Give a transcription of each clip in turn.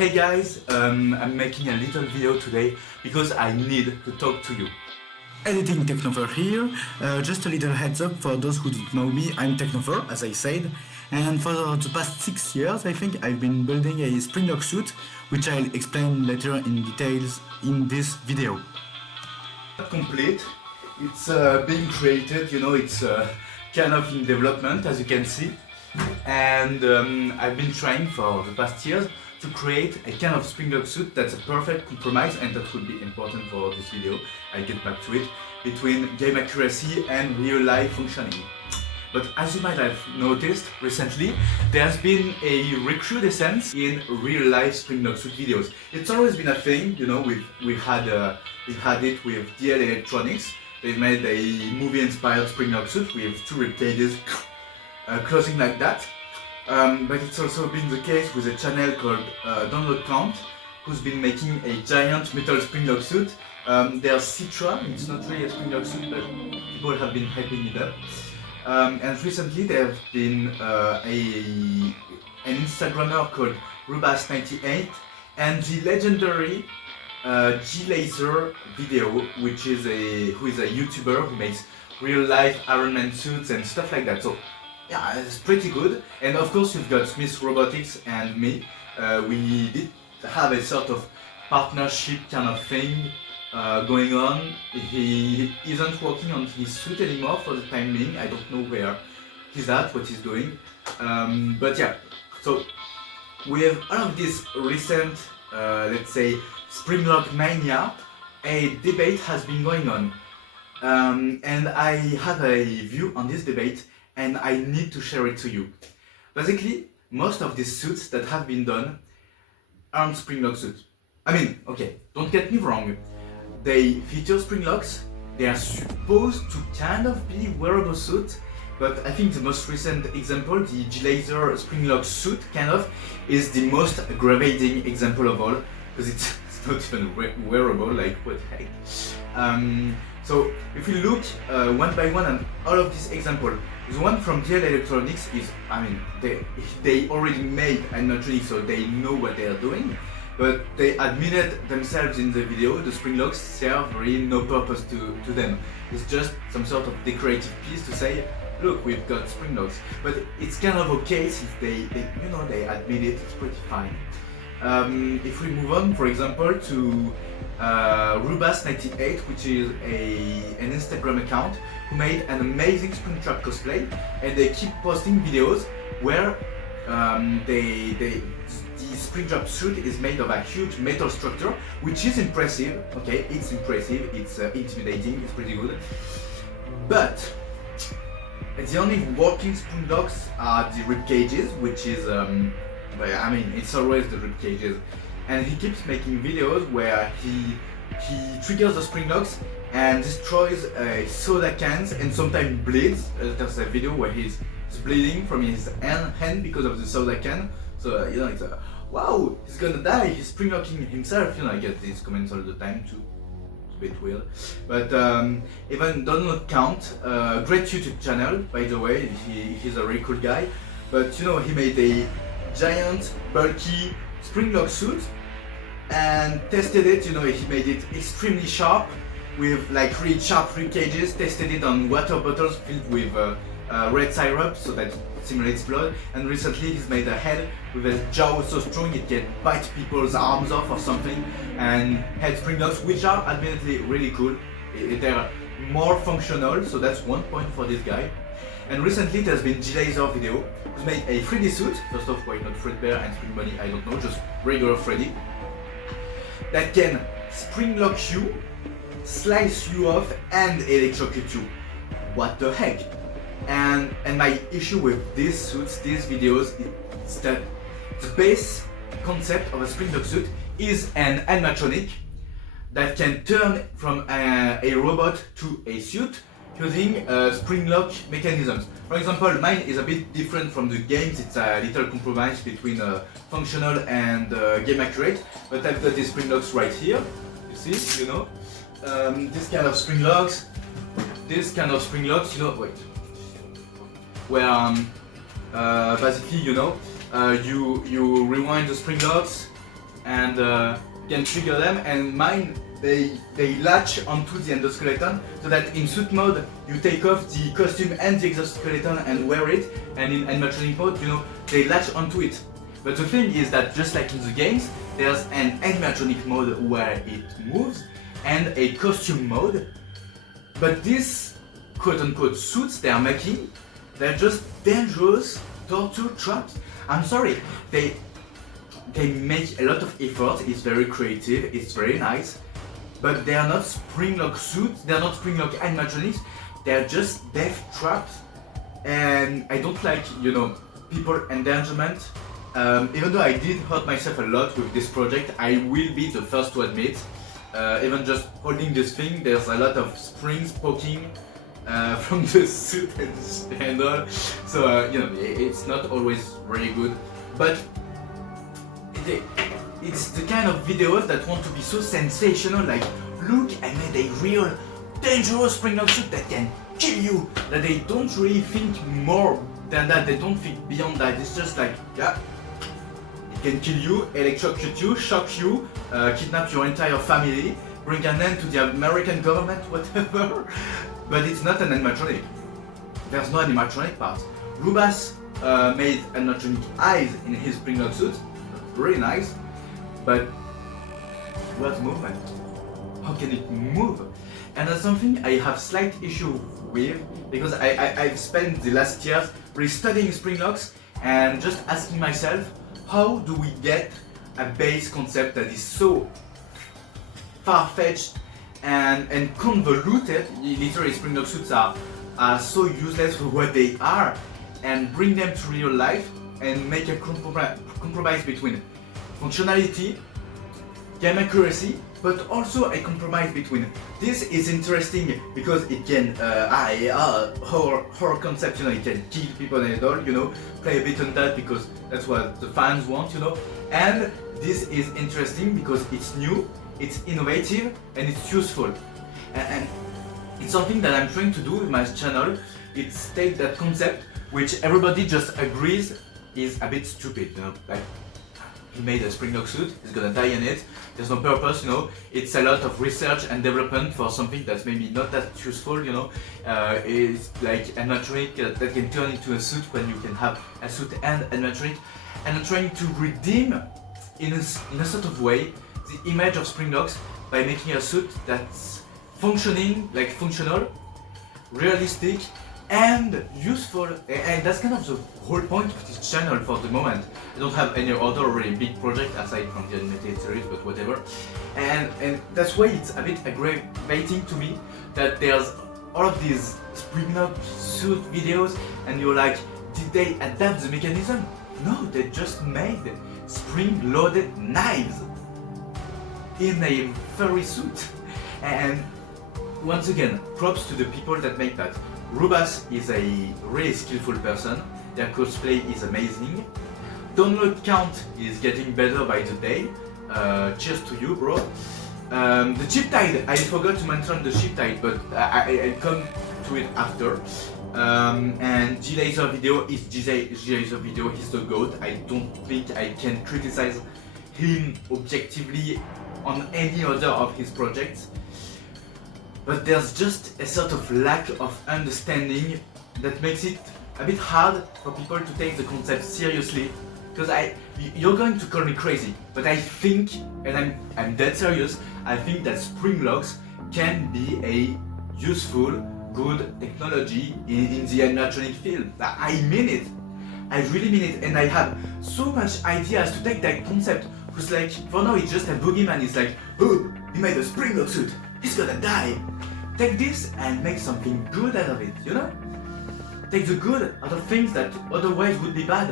Hey guys, I'm making a little video today because I need to talk to you. Editing Technover here. Just a little heads up for those who don't know me, I'm Technover, as I said, and for the past 6 years I think I've been building a springlock suit, which I'll explain later in details in this video. Not complete, it's being created, it's kind of in development as you can see, and I've been trying for the past years to create a kind of springlock suit that's a perfect compromise, and that will be important for this video, I'll get back to it, between game accuracy and real life functioning. But as you might have noticed recently, there's been a recrudescence in real life springlock suit videos. It's always been a thing, we've had it with DL Electronics. They've made a movie inspired springlock suit with 2 rib cages closing like that. But it's also been the case with a channel called Download Count, who's been making a giant metal springlock suit. There's Citra, it's not really a springlock suit, but people have been hyping it up. And recently there have been an Instagrammer called Rubas98 and the legendary G-Laser video, who is a YouTuber who makes real life Iron Man suits and stuff like that. So yeah, it's pretty good. And of course you've got Smith Robotics and me. We did have a sort of partnership kind of thing going on. He isn't working on his suit anymore for the time being. I don't know where he's at, what he's doing. But yeah, so with all of this recent, let's say, springlock mania, a debate has been going on. And I have a view on this debate, and I need to share it to you. Basically, most of these suits that have been done aren't springlock suits. I mean, okay, don't get me wrong. They feature springlocks, they are supposed to kind of be wearable suits, but I think the most recent example, the G-Laser springlock suit, kind of, is the most aggravating example of all, because it's not even wearable, like what the heck. So if we look one by one at all of these examples, the one from DL Electronics is, I mean, they already made animatronics, so they know what they are doing, but they admitted themselves in the video the springlocks serve really no purpose to them. It's just some sort of decorative piece to say, look, we've got springlocks. But it's kind of okay if they admit it, it's pretty fine. If we move on, for example, to Rubas98, which is an Instagram account who made an amazing Springtrap cosplay, and they keep posting videos where the Springtrap suit is made of a huge metal structure, which is impressive. Okay, it's impressive, it's intimidating, it's pretty good. But the only working springlocks are the rib cages, which is I mean, it's always the rib cages, and he keeps making videos where he triggers the springlocks and destroys soda cans and sometimes bleeds. There's a video where he's bleeding from his hand because of the soda can. So it's wow, he's gonna die. He's springlocking himself. I get these comments all the time too. It's a bit weird. But even Download Count, great YouTube channel by the way. He's a really cool guy. But he made a giant, bulky springlock suit and tested it. He made it extremely sharp with like really sharp rib cages. Tested it on water bottles filled with red syrup so that it simulates blood. And recently he's made a head with a jaw so strong it can bite people's arms off or something. And head springlocks, which are admittedly really cool. They're more functional, so that's one point for this guy. And recently there's been G-Laser video who's made a 3D suit. First off, why not Fredbear and Spring Bunny? I don't know, just regular Freddy. That can springlock you, slice you off, and electrocute you. What the heck? And my issue with these suits, these videos, is that the base concept of a springlock suit is an animatronic that can turn from a robot to a suit using springlock mechanisms. For example, mine is a bit different from the games. It's a little compromise between functional and game accurate. But I've got these springlocks right here. You see, this kind of springlocks, wait, where basically, you rewind the springlocks, and you can trigger them, and mine, they latch onto the endoskeleton, so that in suit mode you take off the costume and the exoskeleton and wear it, and in animatronic mode, you know, they latch onto it. But the thing is that just like in the games, there's an animatronic mode where it moves and a costume mode. But these quote-unquote suits they are making, they're just dangerous torture traps. I'm sorry, they make a lot of effort, it's very creative, it's very nice, but they are not springlock suits, they are not springlock animatronics, they are just death traps. And I don't like, you know, people endangerment. Even though I did hurt myself a lot with this project, I will be the first to admit. Even just holding this thing, there's a lot of springs poking from the suit and all. So, you know, it's not always really good. But it's the kind of videos that want to be so sensational, like, look, I made a real dangerous springlock suit that can kill you, that they don't really think more than that, they don't think beyond that. It's just like, yeah, it can kill you, electrocute you, shock you, kidnap your entire family, bring an end to the American government, whatever. But it's not an animatronic. There's no animatronic part. Rubas made animatronic eyes in his springlock suit, really nice, but where's movement? How can it move? And that's something I have slight issue with, because I've spent the last years really studying springlocks and just asking myself, how do we get a base concept that is so far-fetched and convoluted? Literally, springlock suits are so useless for what they are, and bring them to real life and make a compromise between functionality, game accuracy, but also a compromise between. This is interesting because it can horror concept, you know, it can kill people and all, you know, play a bit on that because that's what the fans want, you know. And this is interesting because it's new, it's innovative, and it's useful. And it's something that I'm trying to do with my channel. It's take that concept which everybody just agrees is a bit stupid, you know, like, he made a springlock suit, he's gonna die in it, there's no purpose, you know, it's a lot of research and development for something that's maybe not that useful, you know. It's like animatronic that can turn into a suit when you can have a suit and animatronic. And I'm trying to redeem, in a sort of way, the image of springlocks by making a suit that's functioning, like functional, realistic, and useful, and that's kind of the whole point of this channel for the moment. I don't have any other really big project aside from the animated series, but whatever. And that's why it's a bit aggravating to me that there's all of these springlock suit videos and you're like, did they adapt the mechanism? No, they just made spring-loaded knives in a furry suit. And once again, props to the people that make that. Rubas is a really skillful person, their cosplay is amazing. Download count is getting better by the day. Cheers to you, bro. The chip tide, I forgot to mention the chip tide, but I'll come to it after. And G-Laser video is G-Laser video, he's the GOAT. I don't think I can criticize him objectively on any other of his projects. But there's just a sort of lack of understanding that makes it a bit hard for people to take the concept seriously. Because you're going to call me crazy, but I think, and I'm dead serious, I think that springlocks can be a useful, good technology in the animatronic field. I mean it. I really mean it, and I have so much ideas to take that concept. Because like, for now it's just a boogeyman, it's like, oh, he made a springlock suit, he's gonna die. Take this and make something good out of it, you know? Take the good out of things that otherwise would be bad.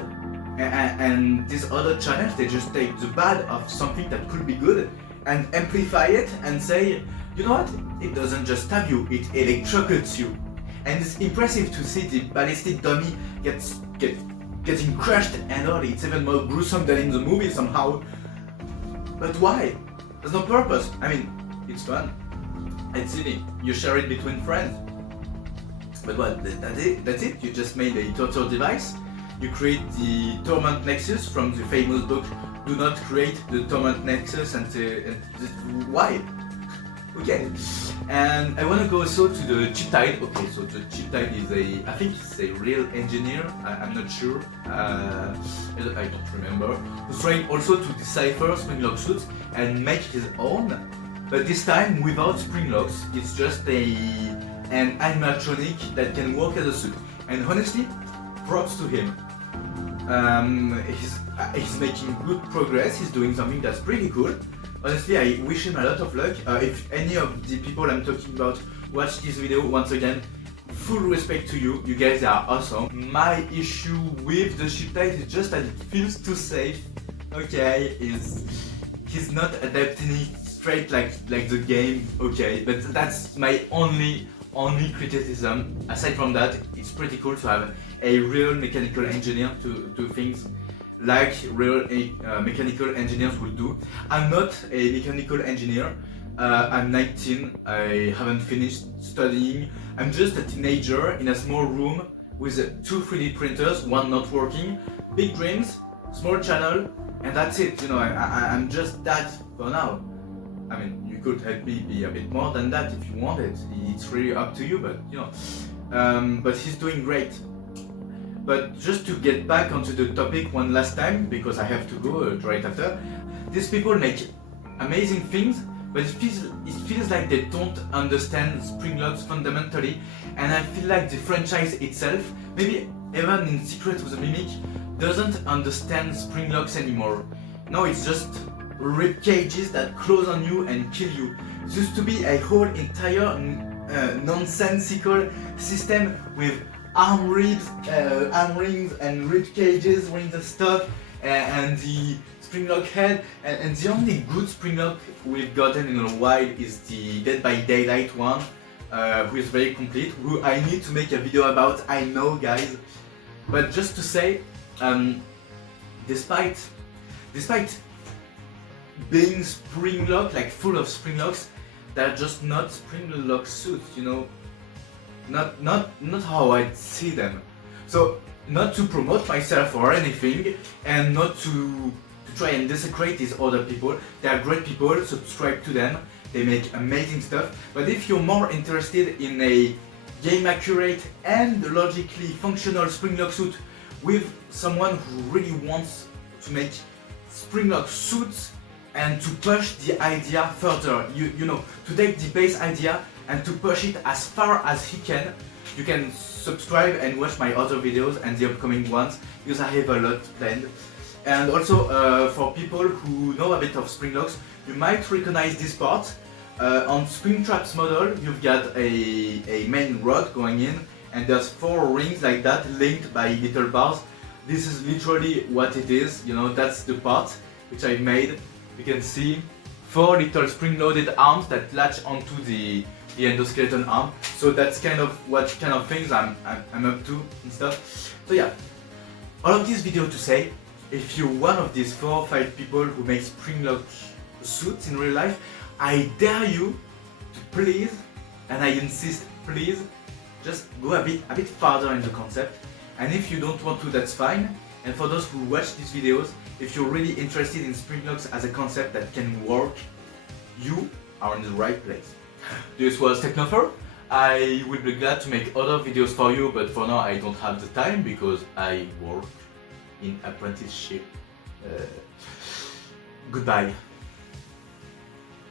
And these other channels, they just take the bad of something that could be good and amplify it and say, you know what? It doesn't just stab you, it electrocutes you. And it's impressive to see the ballistic dummy getting crushed and all. It's even more gruesome than in the movie somehow. But why? There's no purpose. I mean, it's fun. It's silly. You share it between friends. But what? That's it? You just made a torture device? You create the Torment Nexus from the famous book do not create the torment nexus and why? Okay, and I want to go also to the chip tide. Okay, so the chip tide is I think it's a real engineer, I'm not sure, I don't remember, who's trying also to decipher springlock suits and make his own, but this time without springlocks. It's just an animatronic that can work as a suit, and honestly, props to him. He's making good progress, he's doing something that's pretty cool. Honestly, I wish him a lot of luck. If any of the people I'm talking about watch this video, once again, full respect to you, you guys are awesome. My issue with the ship tide is just that it feels too safe. Okay, he's not adapting it straight like the game, okay, but that's my only criticism. Aside from that, it's pretty cool to have a real mechanical engineer to do things like real mechanical engineers will do. I'm not a mechanical engineer, I'm 19, I haven't finished studying, I'm just a teenager in a small room with 2 3D printers, one not working, big dreams, small channel, and that's it, you know, I'm just that for now. I mean, you could help me be a bit more than that if you want it, it's really up to you, but you know, but he's doing great. But just to get back onto the topic one last time, because I have to go right after, these people make amazing things, but it feels like they don't understand springlocks fundamentally, and I feel like the franchise itself, maybe even in Secret of the Mimic, doesn't understand springlocks anymore. No, it's just rib cages that close on you and kill you. It used to be a whole entire nonsensical system with arm rings and rib cages, rings and stuff, and the springlock head, and the only good springlock we've gotten in a while is the Dead by Daylight one, who is very complete, who I need to make a video about, I know guys, but just to say, despite being springlock, like full of springlocks, they're just not springlock suits, you know. Not how I see them. So not to promote myself or anything, and not to try and desecrate these other people. They are great people, subscribe to them, they make amazing stuff. But if you're more interested in a game accurate and logically functional springlock suit with someone who really wants to make springlock suits and to push the idea further, you know, to take the base idea and to push it as far as he can, you can subscribe and watch my other videos and the upcoming ones, because I have a lot planned. And also for people who know a bit of springlocks, you might recognize this part. On Springtrap's model, you've got a main rod going in, and there's 4 rings like that linked by little bars. This is literally what it is, you know, that's the part which I made. You can see 4 little spring-loaded arms that latch onto the endoskeleton arm. So that's kind of what kind of things I'm up to and stuff. So yeah, all of this video to say, if you're one of these 4 or 5 people who make springlock suits in real life, I dare you to please, and I insist, please, just go a bit farther in the concept. And if you don't want to, that's fine. And for those who watch these videos, if you're really interested in springlocks as a concept that can work, you are in the right place. This was Technopher. I will be glad to make other videos for you, but for now I don't have the time because I work in apprenticeship. Goodbye.